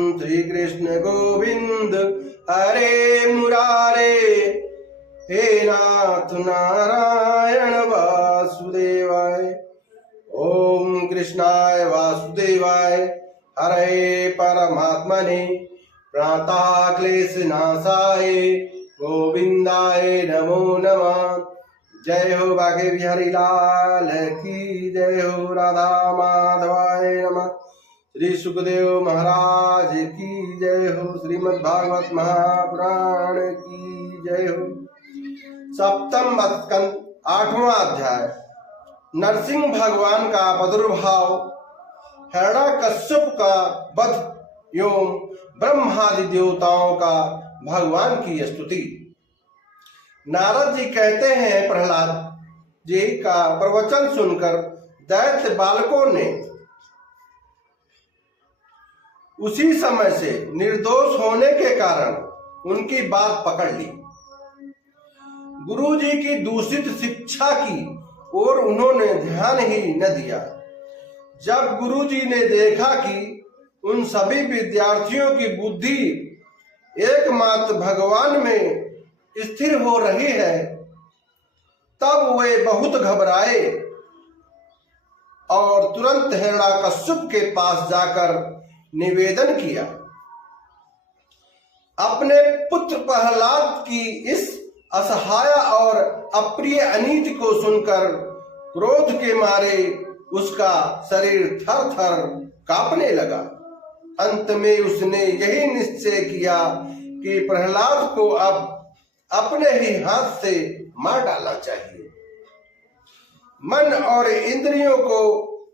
श्री कृष्ण गोविंद हरे मुरारे, हे नाथ नारायण वासुदेवाय। ओम कृष्णाय वासुदेवाय हरे परमात्मने प्रणता क्लेश नाशाय गोविंदाय नमो नमः। जय हो बाके बिहारी लाल की जय हो, राधा माधवाय नमः। श्री सुखदेव महाराज की जय हो, श्रीमद् भागवत महापुराण की जय हो। सप्तम स्कंद 8वां अध्याय। नरसिंह भगवान का प्रादुर्भाव, हिरण्यकश्यप का वध एवं ब्रह्मादि देवताओं का भगवान की स्तुति। नारद जी कहते हैं, प्रहलाद जी का प्रवचन सुनकर दैत्य बालकों ने उसी समय से निर्दोष होने के कारण उनकी बात पकड़ ली। गुरु जी की दूषित शिक्षा की ओर उन्होंने ध्यान ही न दिया। जब गुरु जी ने देखा कि उन सभी विद्यार्थियों की बुद्धि एकमात्र भगवान में स्थिर हो रही है, तब वे बहुत घबराए और तुरंत हिरण्यकश्यप के पास जाकर निवेदन किया। अपने पुत्र प्रहलाद की इस असहाय और अप्रिय अनीति को सुनकर क्रोध के मारे उसका शरीर थर थर कांपने लगा। अंत में उसने यही निश्चय किया कि प्रहलाद को अब अपने ही हाथ से मार डालना चाहिए। मन और इंद्रियों को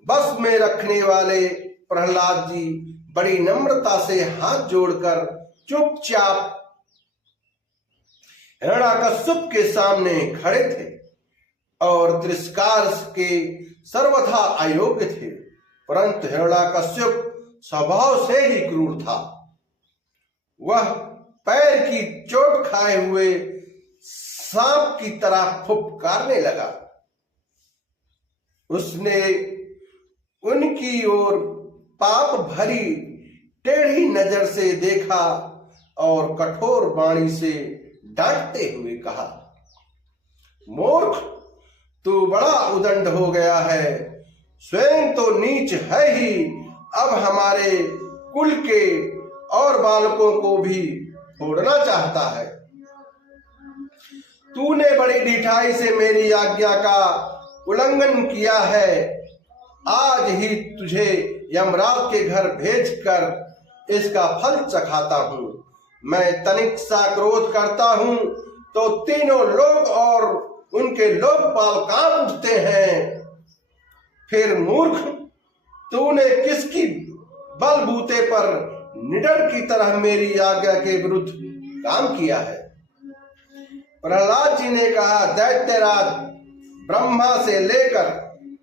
बस में रखने वाले प्रहलाद जी बड़ी नम्रता से हाथ जोड़कर चुपचाप हिरण्यकश्यप के सामने खड़े थे और तिरस्कार के सर्वथा अयोग्य थे। परंतु हिरण्यकश्यप स्वभाव से ही क्रूर था। वह पैर की चोट खाए हुए सांप की तरह फुफकारने लगा। उसने उनकी ओर पाप भरी टेढ़ी नजर से देखा और कठोर वाणी से डांटते हुए कहा, मूर्ख, तू बड़ा उदंड हो गया है। स्वयं तो नीच है ही, अब हमारे कुल के और बालकों को भी छोड़ना चाहता है। तूने बड़ी ढिठाई से मेरी आज्ञा का उल्लंघन किया है। आज ही तुझे यमराज के घर भेजकर इसका फल चखाता हूँ। मैं तनिक सा क्रोध करता हूँ तो तीनों लोग और उनके लोकपाल कांप उठते हैं। फिर मूर्ख, तूने किसकी बलबूते पर निडर की तरह मेरी आज्ञा के विरुद्ध काम किया है? प्रहलाद जी ने कहा, दैत्यराज, ब्रह्मा से लेकर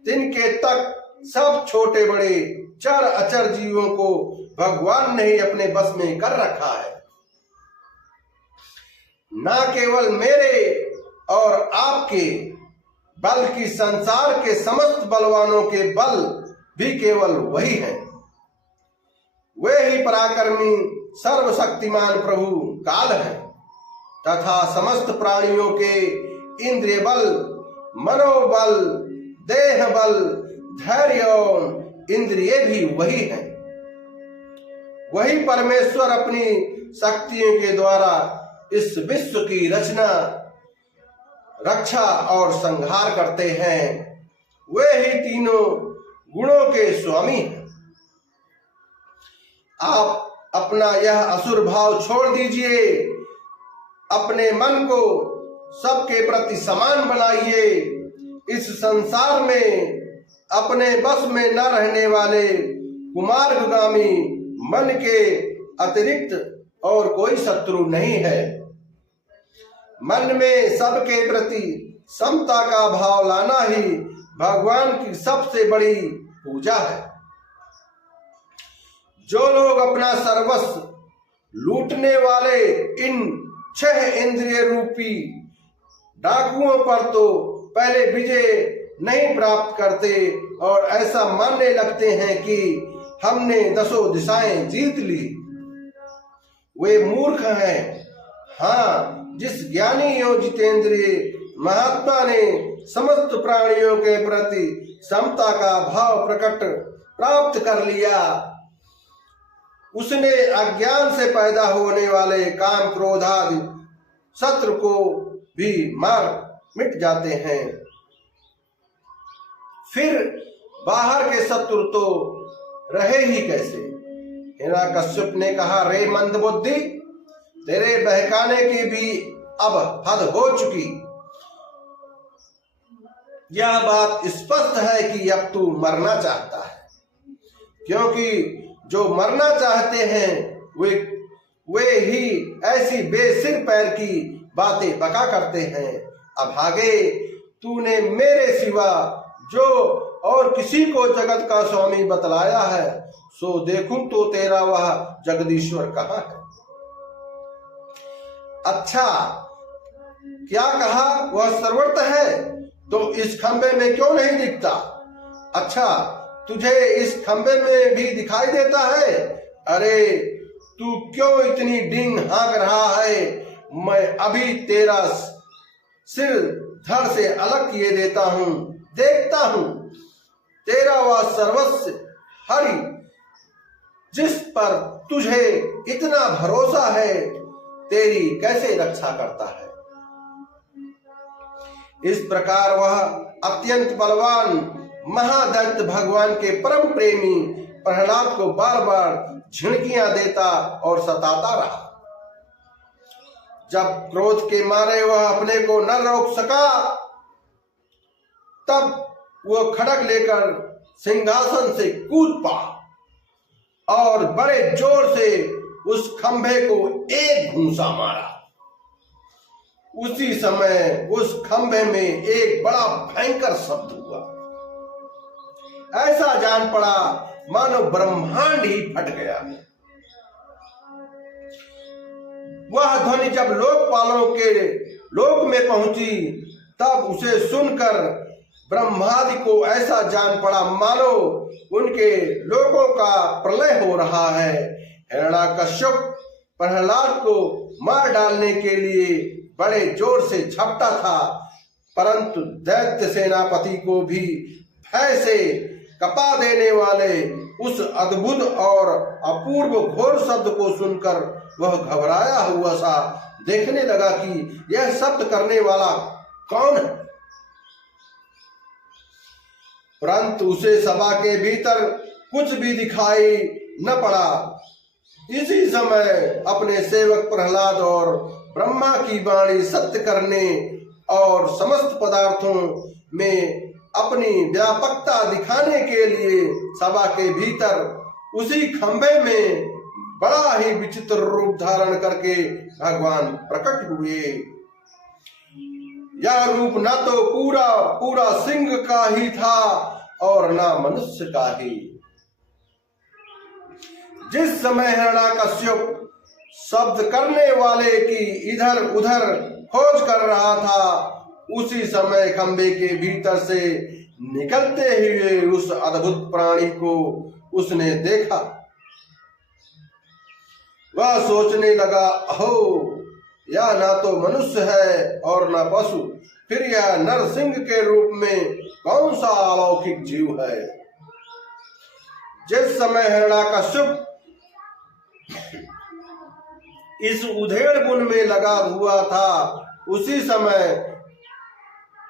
तिनके तक सब छोटे बड़े चर अचर जीवों को भगवान ने ही अपने बस में कर रखा है। न केवल मेरे और आपके बल्कि संसार के समस्त बलवानों के बल भी केवल वही हैं। वे ही पराक्रमी सर्वशक्तिमान प्रभु काल हैं तथा समस्त प्राणियों के इंद्रिय बल, मनोबल, देह बल, धैर्य और इंद्रिय भी वही हैं। वही परमेश्वर अपनी शक्तियों के द्वारा इस विश्व की रचना, रक्षा और संहार करते हैं। वे ही तीनों गुणों के स्वामी हैं। आप अपना यह असुर भाव छोड़ दीजिए। अपने मन को सबके प्रति समान बनाइए। इस संसार में अपने बस में न रहने वाले कुमार्गामी मन के अतिरिक्त और कोई शत्रु नहीं है। मन में सबके प्रति समता का भाव लाना ही भगवान की सबसे बड़ी पूजा है। जो लोग अपना सर्वस्व लूटने वाले इन 6 इंद्रिय रूपी डाकुओं पर तो पहले विजय नहीं प्राप्त करते और ऐसा मानने लगते हैं कि हमने 10 दिशाएं जीत ली, वे मूर्ख हैं। हाँ, जिस ज्ञानी एवं जितेंद्रिय महात्मा ने समस्त प्राणियों के प्रति समता का भाव प्रकट प्राप्त कर लिया, उसने अज्ञान से पैदा होने वाले काम क्रोध आदि शत्रु को भी मार मिट जाते हैं। फिर बाहर के शत्रु तो रहे ही कैसे। हिरण्यकश्यप ने कहा, रे मंदबुद्धि, तेरे बहकाने की भी अब हद हो चुकी। यह बात स्पष्ट है कि अब तू मरना चाहता है, क्योंकि जो मरना चाहते हैं वे ही ऐसी बेसिर पैर की बातें बका करते हैं। अभागे, तूने मेरे सिवा जो और किसी को जगत का स्वामी बतलाया है, सो देखूं तो तेरा वह जगदीश्वर कहाँ है। अच्छा, क्या कहा? वह सर्वत्र है, तो इस खंबे में क्यों नहीं दिखता? अच्छा, तुझे इस खंबे में भी दिखाई देता है? अरे, तू क्यों इतनी डींग हाँक रहा है? मैं अभी तेरा सिर धड़ से अलग किए देता हूं, देखता हूं तेरा वह सर्वस्व हरि जिस पर तुझे इतना भरोसा है, तेरी कैसे रक्षा करता है। इस प्रकार वह अत्यंत बलवान महादैत्य भगवान के परम प्रेमी प्रहलाद को बार बार झिड़कियां देता और सताता रहा। जब क्रोध के मारे वह अपने को न रोक सका, तब वो खड़ग लेकर सिंहासन से कूद पड़ा और बड़े जोर से उस खंभे को एक घूंसा मारा। उसी समय उस खंभे में एक बड़ा भयंकर शब्द हुआ। ऐसा जान पड़ा मानो ब्रह्मांड ही फट गया। वह ध्वनि जब लोकपालों के लोक में पहुंची, तब उसे सुनकर ब्रह्मादि को ऐसा जान पड़ा मानो उनके लोकों का प्रलय हो रहा है। हिरण्यकश्यप प्रहलाद को मार डालने के लिए बड़े जोर से झपटा था, परंतु दैत्य सेनापति को भी भय से कपा देने वाले उस अद्भुत और अपूर्व घोर शब्द को सुनकर वह घबराया हुआ सा देखने लगा कि यह शब्द करने वाला कौन है। परंतु उसे सभा के भीतर कुछ भी दिखाई न पड़ा। इसी समय अपने सेवक प्रहलाद और ब्रह्मा की वाणी सत्य करने और समस्त पदार्थों में अपनी व्यापकता दिखाने के लिए सभा के भीतर उसी खंभे में बड़ा ही विचित्र रूप धारण करके भगवान प्रकट हुए। यह रूप न तो पूरा सिंह का ही था और न मनुष्य का ही। जिस समय हिरण्यकश्यप शब्द करने वाले की इधर उधर खोज कर रहा था, उसी समय खंबे के भीतर से निकलते हुए उस अद्भुत प्राणी को उसने देखा। वह सोचने लगा, अहो, यह ना तो मनुष्य है और न पशु, फिर यह नरसिंह के रूप में कौन सा अलौकिक जीव है। जिस समय हिरण्यकश्यप इस उधेड़ बुन में लगा हुआ था, उसी समय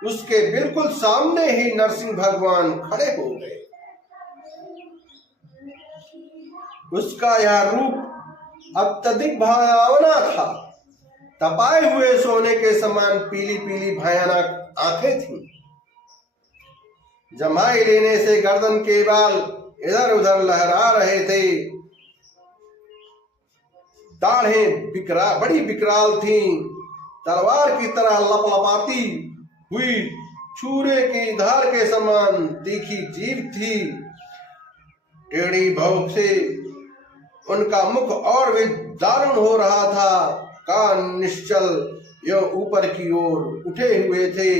उसके बिल्कुल सामने ही नरसिंह भगवान खड़े हो गए। उसका यह रूप अत्यधिक भयावना था। तपाए हुए सोने के समान पीली पीली भयानक आंखें थीं। जमाई लेने से गर्दन के बाल इधर उधर लहरा रहे थे। दाढ़ें बड़ी विकराल थीं। तलवार की तरह लपलपाती हुई छुरे की धार के समान तीखी जीभ थी। टेढ़ी भौं से उनका मुख और भी दारुण हो रहा था। कान निश्चल यो ऊपर की ओर उठे हुए थे।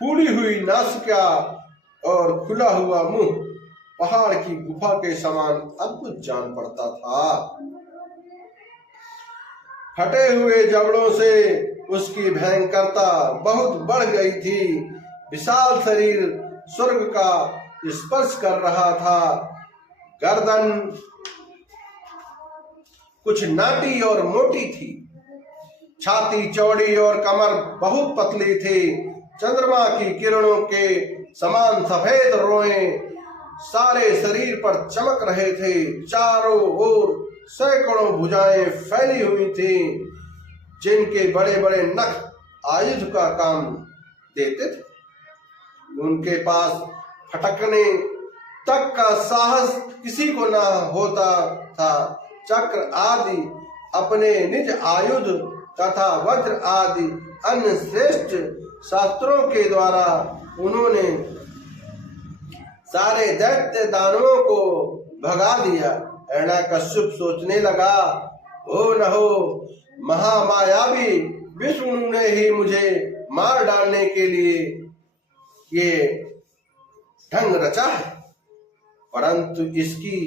फूली हुई नासिका और खुला हुआ मुंह पहाड़ की गुफा के समान अद्भुत जान पड़ता था। फटे हुए जबड़ों से उसकी भयंकरता बहुत बढ़ गई थी। विशाल शरीर स्वर्ग का स्पर्श कर रहा था। गर्दन कुछ नाटी और मोटी थी, छाती चौड़ी और कमर बहुत पतली थी। चंद्रमा की किरणों के समान सफेद रोएं सारे शरीर पर चमक रहे थे। चारों ओर सैकड़ों भुजाएं फैली हुई थी, जिनके बड़े बड़े नख आयुध का काम देते थे। उनके पास फटकने तक का साहस किसी को न होता था। चक्र आदि अपने निज आयुध तथा वज्र आदि अन्य श्रेष्ठ शास्त्रों के द्वारा उन्होंने सारे दैत्य दानवों को भगा दिया। हिरण्यकश्यप सोचने लगा, हो न हो महामायावी विष्णु ने ही मुझे मार डालने के लिए ये ढंग रचा है, परंतु इसकी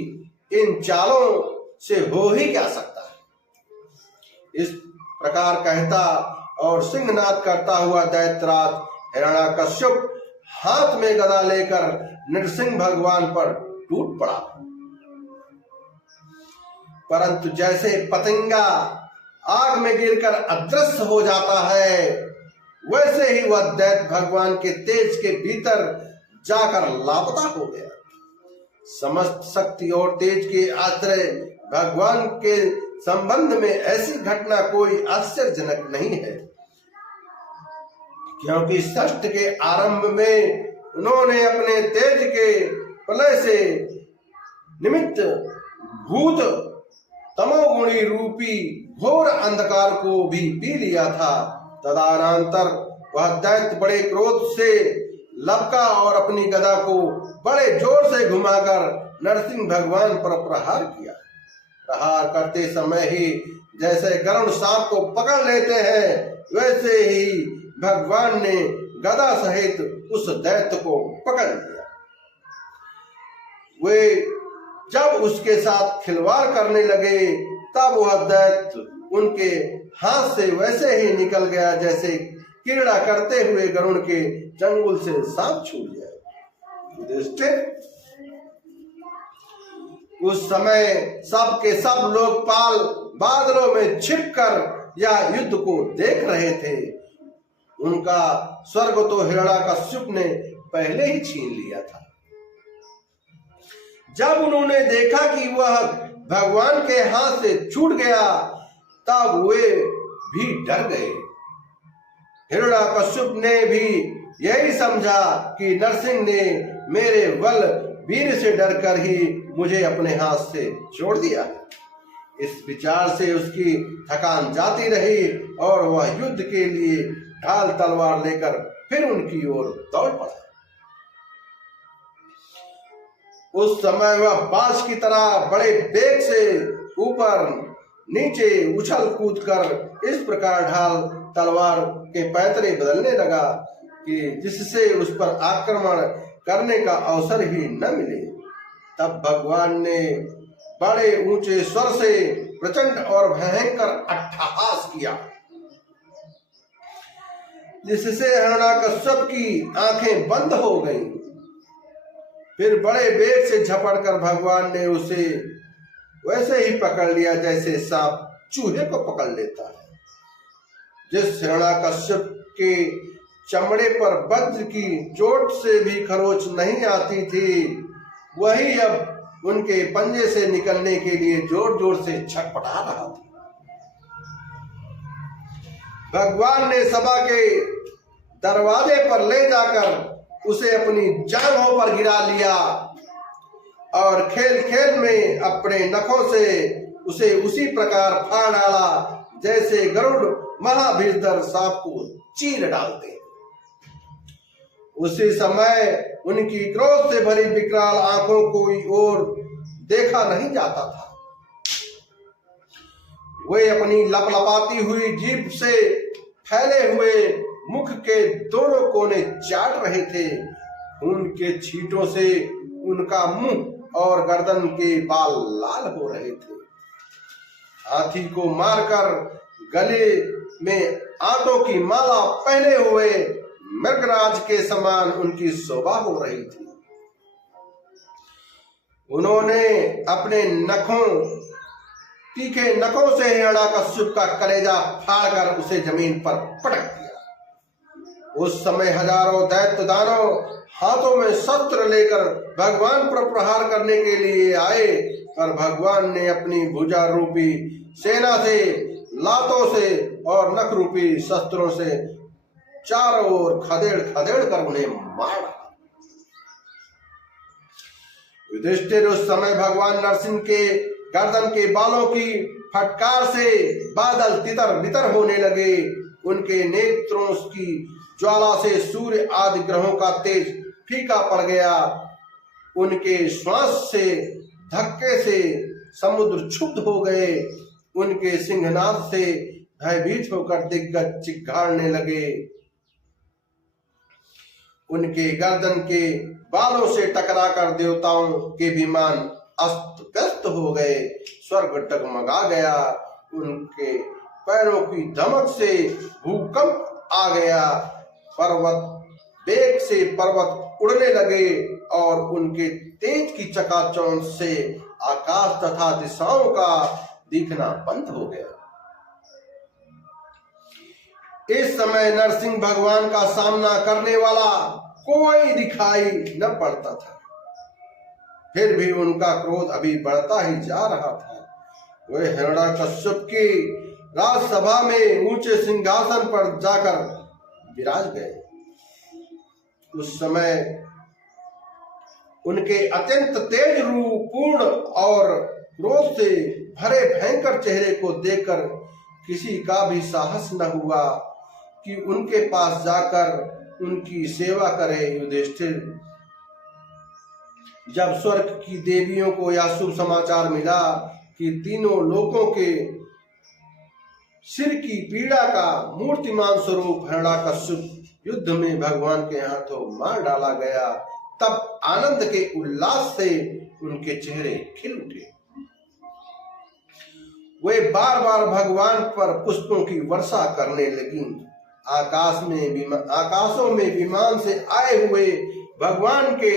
इन चालों से हो ही क्या सकता है। इस प्रकार कहता और सिंहनाद करता हुआ दैत्यराज हिरण्यकश्यप हाथ में गदा लेकर नरसिंह भगवान पर टूट पड़ा। परंतु जैसे पतंगा आग में गिरकर अदृश्य हो जाता है, वैसे ही वह दैत्य भगवान के तेज के भीतर जाकर लापता हो गया। समस्त शक्ति और तेज के आश्रय भगवान के संबंध में ऐसी घटना कोई आश्चर्यजनक नहीं है, क्योंकि षष्ठ के आरंभ में उन्होंने अपने तेज के प्रलय से निमित्त भूत तमोगुणी रूपी घोर अंधकार को भी पी लिया था। तदनंतर वह दैत्य बड़े क्रोध से लपका और अपनी गदा को बड़े जोर से घुमाकर नरसिंह भगवान पर प्रहार किया। प्रहार करते समय ही जैसे गरुड़ सांप को पकड़ लेते हैं, वैसे ही भगवान ने गदा सहित उस दैत्य को पकड़ लिया। वे जब उसके साथ खिलवाड़ करने लगे, तब वह दैत्य उनके हाथ से वैसे ही निकल गया जैसे क्रीड़ा करते हुए गरुड़ के चंगुल से सांप छूट जाए। उस समय सब के सब लोकपाल बादलों में छिपकर यह युद्ध को देख रहे थे। उनका स्वर्ग तो हिरण्यकश्यप ने पहले ही छीन लिया था। जब उन्होंने देखा कि वह भगवान के हाथ से छूट गया, तब वे भी डर गए। हिरण्यकश्यप ने भी यही समझा कि नरसिंह ने मेरे बल वीर से डरकर ही मुझे अपने हाथ से छोड़ दिया। इस विचार से उसकी थकान जाती रही और वह युद्ध के लिए ढाल तलवार लेकर फिर उनकी ओर दौड़ पड़ा। उस समय वह बाज की तरह बड़े वेग से ऊपर नीचे उछल कूद कर इस प्रकार ढाल तलवार के पैतरे बदलने लगा कि जिससे उस पर आक्रमण करने का अवसर ही न मिले। तब भगवान ने बड़े ऊंचे स्वर से प्रचंड और भयंकर अट्टहास किया, जिससे हिरण्यकश्यप की आंखें बंद हो गईं। फिर बड़े वेग से झपट कर भगवान ने उसे वैसे ही पकड़ लिया जैसे सांप चूहे को पकड़ लेता है। जिस हिरण्यकश्यप के चमड़े पर वज्र की चोट से भी खरोच नहीं आती थी, वही अब उनके पंजे से निकलने के लिए जोर जोर से छटपटा रहा था। भगवान ने सभा के दरवाजे पर ले जाकर उसे अपनी जांघों पर गिरा लिया और खेल खेल में अपने नखों से उसे उसी प्रकार फाड़ डाला जैसे गरुड़ महाभीषण सांप को चीर डालते। उसी समय उनकी क्रोध से भरी विकराल आंखों को ओर देखा नहीं जाता था। वे अपनी लपलपाती हुई जीभ से फैले हुए मुख के दोनों कोने चाट रहे थे। उनके छींटों से उनका मुंह और गर्दन के बाल लाल हो रहे थे। हाथी को मारकर गले में आंतों की माला पहने हुए मृगराज के समान उनकी शोभा हो रही थी। उन्होंने अपने तीखे नखों से हिरण्यकश्यप का कलेजा फाड़कर उसे जमीन पर पटक दिया। उस समय हजारों दैत्य दानव हाथों में शस्त्र लेकर भगवान पर प्रहार करने के लिए आए, पर भगवान ने अपनी भुजा रूपी सेना से, लातों से और नख रूपी शस्त्रों से चारों ओर खदेड़ खदेड़ कर उन्हें मार डाला। युधिष्ठिर उस समय भगवान नरसिंह के गर्दन के बालों की फटकार से बादल तितर बितर होने लगे। उनके नेत्रों की ज्वाला से सूर्य आदि ग्रहों का तेज फीका पड़ गया। उनके श्वास से धक्के से समुद्र क्षुब्ध हो गए। उनके सिंहनाद से भयभीत होकर दिग्गज चिघाड़ने लगे। उनके गर्दन के बालों से टकराकर देवताओं के विमान अस्त व्यस्त हो गए। स्वर्ग डगमगा गया। उनके पैरों की धमक से भूकंप आ गया। वेग से पर्वत उड़ने लगे और उनके तेज की चकाचौंध से आकाश तथा दिशाओं का दिखना बंद हो गया। इस समय नरसिंह भगवान का सामना करने वाला कोई दिखाई न पड़ता था। फिर भी उनका क्रोध अभी बढ़ता ही जा रहा था। वे हिरण्यकश्यप की राजसभा में ऊंचे सिंहासन पर जाकर विराज गए। उस समय उनके अत्यंत तेज रूप पूर्ण और क्रोध से भरे भयंकर चेहरे को देखकर किसी का भी साहस न हुआ कि उनके पास जाकर उनकी सेवा करे। युधिष्ठिर, जब स्वर्ग की देवियों को यह शुभ समाचार मिला कि तीनों लोकों के सिर की पीड़ा का मूर्तिमान स्वरूप हिरण्यकश्यप युद्ध में भगवान के हाथों मार डाला गया, तब आनंद के उल्लास से उनके चेहरे खिल उठे। वे बार बार भगवान पर पुष्पों की वर्षा करने लगी। आकाशों में विमान से आए हुए भगवान के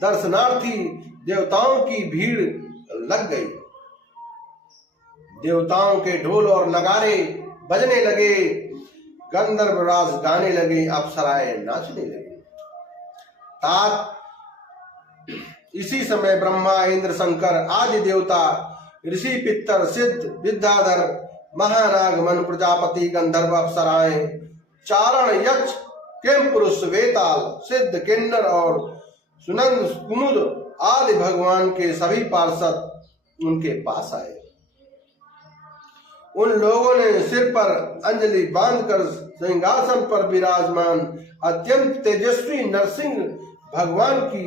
दर्शनार्थी देवताओं की भीड़ लग गई। देवताओं के ढोल और नगारे बजने लगे, गंधर्वराज गाने लगे, अप्सराएं नाचने लगी। इसी समय ब्रह्मा, इंद्र, शंकर आदि देवता, ऋषि, पितर, सिद्ध, विद्याधर, महानाग, मनु, प्रजापति, गंधर्व, अप्सराएं, चारण, यक्ष, किम पुरुष, वेताल, सिद्ध, किन्नर और सुनंद, कुमुद आदि भगवान के सभी पार्षद उनके पास आए। उन लोगों ने सिर पर अंजलि बांधकर सिंहासन पर विराजमान अत्यंत तेजस्वी नरसिंह भगवान की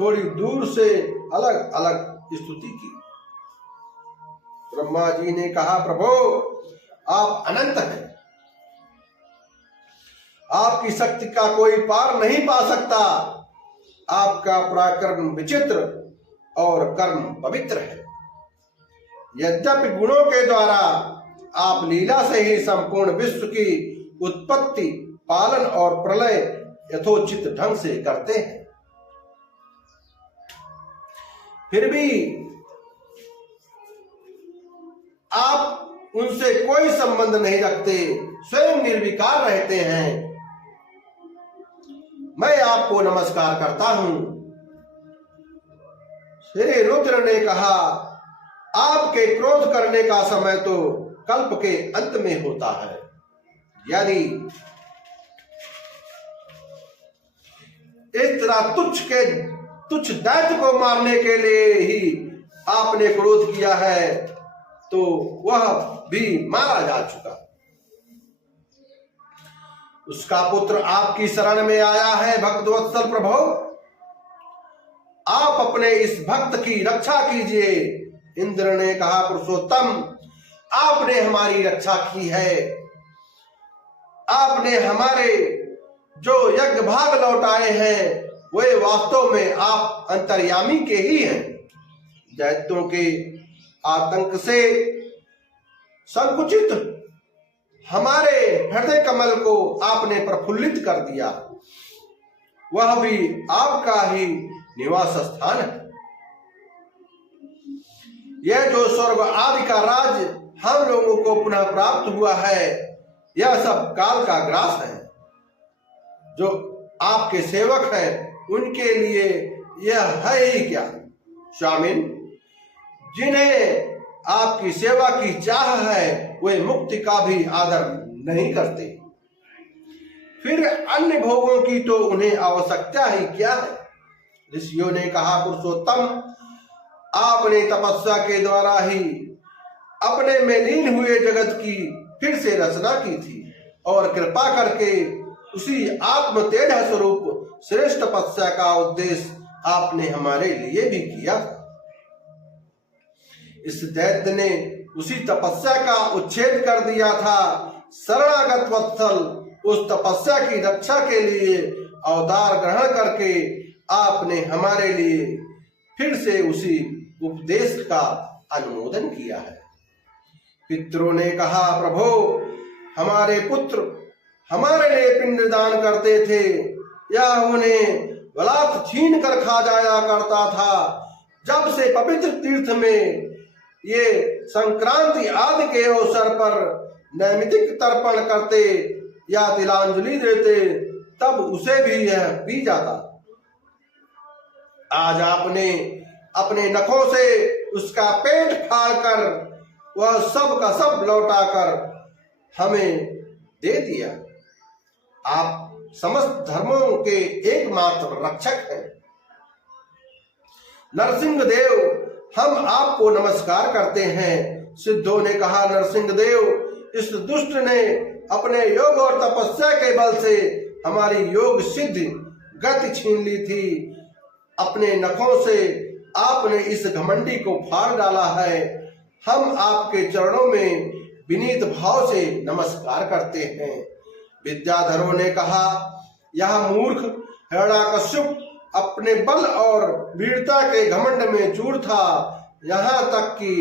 थोड़ी दूर से अलग अलग स्तुति की। ब्रह्मा जी ने कहा, प्रभु आप अनंत हैं, आपकी शक्ति का कोई पार नहीं पा सकता। आपका पराक्रम विचित्र और कर्म पवित्र है। यद्यपि गुणों के द्वारा आप लीला से ही संपूर्ण विश्व की उत्पत्ति, पालन और प्रलय यथोचित ढंग से करते हैं, फिर भी आप उनसे कोई संबंध नहीं रखते, स्वयं निर्विकार रहते हैं। मैं आपको नमस्कार करता हूं। श्री रुद्र ने कहा, आपके क्रोध करने का समय तो कल्प के अंत में होता है। यदि इस तरह तुच्छ दैत्य को मारने के लिए ही आपने क्रोध किया है, तो वह भी मारा जा चुका। उसका पुत्र आपकी शरण में आया है। भक्तवत्सल प्रभु, आप अपने इस भक्त की रक्षा कीजिए। इंद्र ने कहा, पुरुषोत्तम, आपने हमारी रक्षा की है। आपने हमारे जो यज्ञ भाग लौटाए हैं, वे वास्तव में आप अंतर्यामी के ही हैं। दैत्यों के आतंक से संकुचित हमारे हृदय कमल को आपने प्रफुल्लित कर दिया, वह भी आपका ही निवास स्थान है। यह जो स्वर्ग आदि का राज हम लोगों को पुनः प्राप्त हुआ है, यह सब काल का ग्रास है। जो आपके सेवक हैं उनके लिए यह है ही क्या। स्वामिन, जिन्हें आपकी सेवा की चाह है वे मुक्ति का भी आदर नहीं करते, फिर अन्य भोगों की तो उन्हें आवश्यकता ही क्या है। ऋषियों ने कहा, पुरुषोत्तम, आपने तपस्या के द्वारा ही अपने में लीन हुए जगत की फिर से रचना की थी और कृपा करके उसी आत्म तेज स्वरूप श्रेष्ठ तपस्या का उद्देश्य आपने हमारे लिए भी किया था। इस दैत्य ने उसी तपस्या का उच्छेद कर दिया था। शरणागत वत्सल उस तपस्या की रक्षा के लिए अवतार ग्रहण करके आपने हमारे लिए फिर से उसी उपदेश का अनुमोदन किया है। पितरों ने कहा, प्रभो, हमारे पुत्र हमारे लिए पिंडदान करते थे या उन्हें बलात् छीन कर खा जाया करता था। जब से पवित्र तीर्थ में ये संक्रांति आदि के अवसर पर नैमित्तिक तर्पण करते या तिलांजलि देते, तब उसे भी यह पी जाता। आज आपने अपने नखों से उसका पेट फाड़कर वह सब का सब लौटाकर हमें दे दिया। आप समस्त धर्मों के एकमात्र रक्षक हैं। नरसिंह देव, हम आपको नमस्कार करते हैं। सिद्धों ने कहा, नरसिंह देव, इस दुष्ट ने अपने योग और तपस्या के बल से हमारी योग सिद्ध गति छीन ली थी। अपने नखों से आपने इस घमंडी को फाड़ डाला है। हम आपके चरणों में विनीत भाव से नमस्कार करते हैं। विद्याधरों ने कहा, यह मूर्ख हिरण्याकश्यप अपने बल और वीरता के घमंड में चूर था। यहाँ तक कि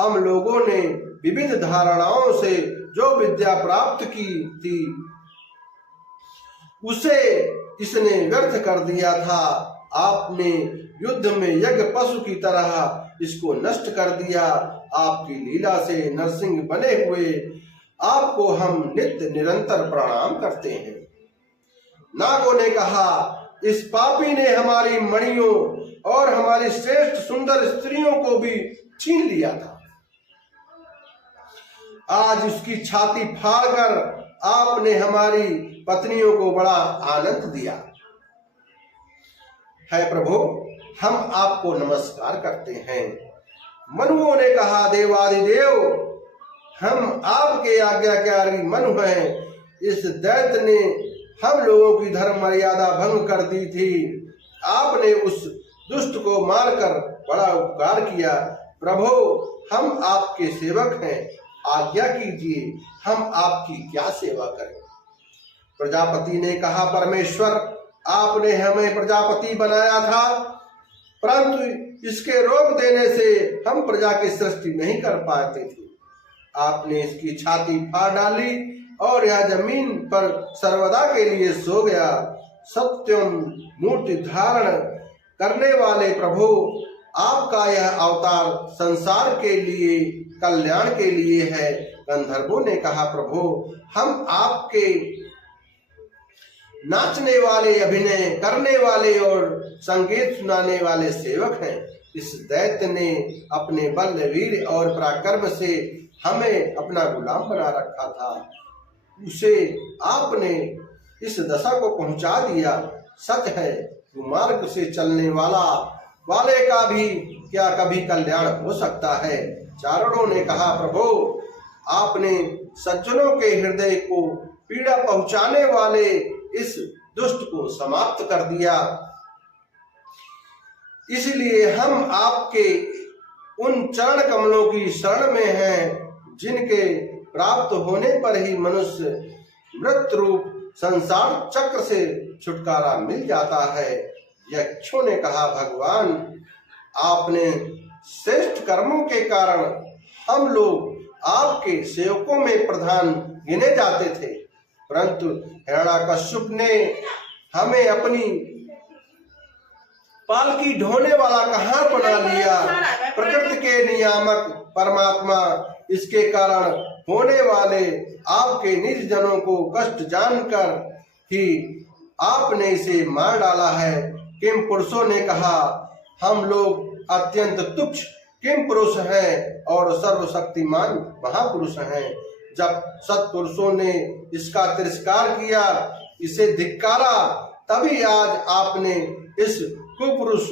हम लोगों ने विविध धारणाओं से जो विद्या प्राप्त की थी उसे इसने व्यर्थ कर दिया था। आपने युद्ध में यज्ञ पशु की तरह इसको नष्ट कर दिया। आपकी लीला से नरसिंह बने हुए आपको हम नित्य निरंतर प्रणाम करते हैं। नागों ने कहा, इस पापी ने हमारी मणियों और हमारी श्रेष्ठ सुंदर स्त्रियों को भी छीन लिया था। आज उसकी छाती फाड़कर आपने हमारी पत्नियों को बड़ा आनंद दिया है। प्रभु, हम आपको नमस्कार करते हैं। मनुओं ने कहा, देवादिदेव, हम आपके आज्ञाकारी मनु हैं। इस दैत्य ने हम लोगों की धर्म मर्यादा भंग कर दी थी। आपने उस दुष्ट को मारकर बड़ा उपकार किया। प्रभु, हम आपके सेवक हैं, आज्ञा कीजिए, हम आपकी क्या सेवा करें। प्रजापति ने कहा, परमेश्वर, आपने हमें प्रजापति बनाया था, परंतु इसके रोक देने से हम प्रजा की सृष्टि नहीं कर पाते थे। आपने इसकी छाती फाड़ डाली और यह जमीन पर सर्वदा के लिए सो गया। सत्यम मूर्ति धारण करने वाले प्रभु, आपका यह अवतार संसार के लिए कल्याण के लिए है। गंधर्वों ने कहा, प्रभु, हम आपके नाचने वाले, अभिनय करने वाले और संगीत सुनाने वाले सेवक हैं। इस दैत्य ने अपने बल, वीर और पराक्रम से हमें अपना गुलाम बना रखा था। उसे आपने इस दशा को पहुंचा दिया। सच है, मार्ग से चलने वाले का भी क्या कभी कल्याण हो सकता है। चारणों ने कहा, प्रभु, आपने सज्जनों के हृदय को पीड़ा पहुंचाने वाले इस दुष्ट को समाप्त कर दिया। इसलिए हम आपके उन चरण कमलों की शरण में हैं, जिनके प्राप्त होने पर ही मनुष्य मृत रूप संसार चक्र से छुटकारा मिल जाता है। यक्षों ने कहा, भगवान, आपने श्रेष्ठ कर्मों के कारण हम लोग आपके सेवकों में प्रधान गिने जाते थे, परंतु हिरण्यकश्यप ने हमें अपनी पालकी ढोने वाला कहां बना लिया। प्रकृति के नियामक परमात्मा इसके कारण होने वाले आपके निज जनों को कष्ट जानकर ही आपने इसे मार डाला है। किम पुरुषों ने कहा, हम लोग अत्यंत तुच्छ किम पुरुष हैं और सर्वशक्तिमान महापुरुष हैं। जब सत्पुरुषों ने इसका तिरस्कार किया, इसे धिक्कारा, तभी आज आपने इस कुपुरुष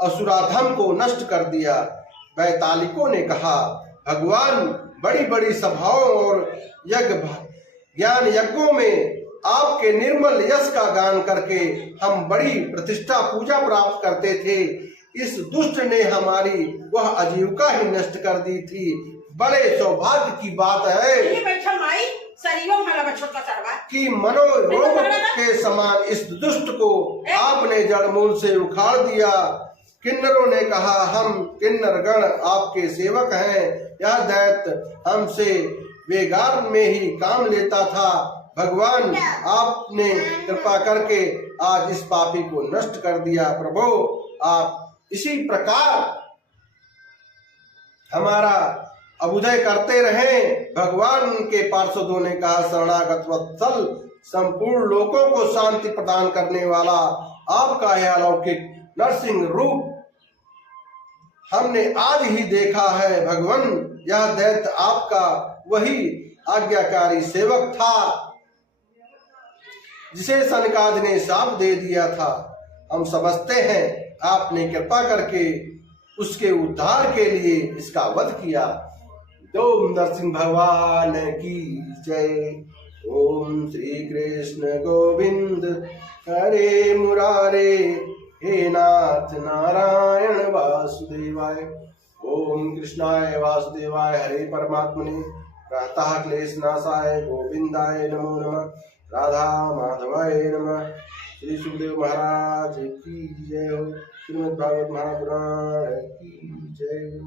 असुराधम को नष्ट कर दिया। वैतालिकों ने कहा, भगवान बड़ी बड़ी सभाओं और ज्ञान यज्ञों में आपके निर्मल यश का गान करके हम बड़ी प्रतिष्ठा पूजा प्राप्त करते थे। इस दुष्ट ने हमारी वह आजीविका ही नष्ट कर दी थी। बड़े सौभाग्य की बात है कि मनोरोग के समान इस दुष्ट को आपने जड़ मूल से उखाड़ दिया। किन्नरों ने कहा, हम किन्नर गण आपके सेवक हैं। यह दैत्य हमसे वेगार में ही काम लेता था। भगवान आपने कृपा करके आज इस पापी को नष्ट कर दिया। प्रभु, आप इसी प्रकार हमारा अभ्युदय करते रहें। भगवान के पार्षदों ने कहा, शरणागत वत्सल, संपूर्ण लोगों को शांति प्रदान करने वाला आपका यह अलौकिक नरसिंह रूप हमने आज ही देखा है। भगवान, यह दैत्य आपका वही आज्ञाकारी सेवक था जिसे सनकादि ने शाप दे दिया था। हम समझते हैं आपने कृपा करके उसके उद्धार के लिए इसका वध किया। ओम नरसिंह भगवान की जय। ओम श्री कृष्ण गोविंद हरे मुरारे, हे नाथ नारायण वासुदेवाय। ओम कृष्णाय वासुदेवाय हरे परमात्मने प्रातः क्लेश नाशाय गोविंदाय नमो नमः। राधा माधवाय नमः। श्री सुखदेव महाराज की जय हो। श्रीमद् भागवत महापुराण की जय।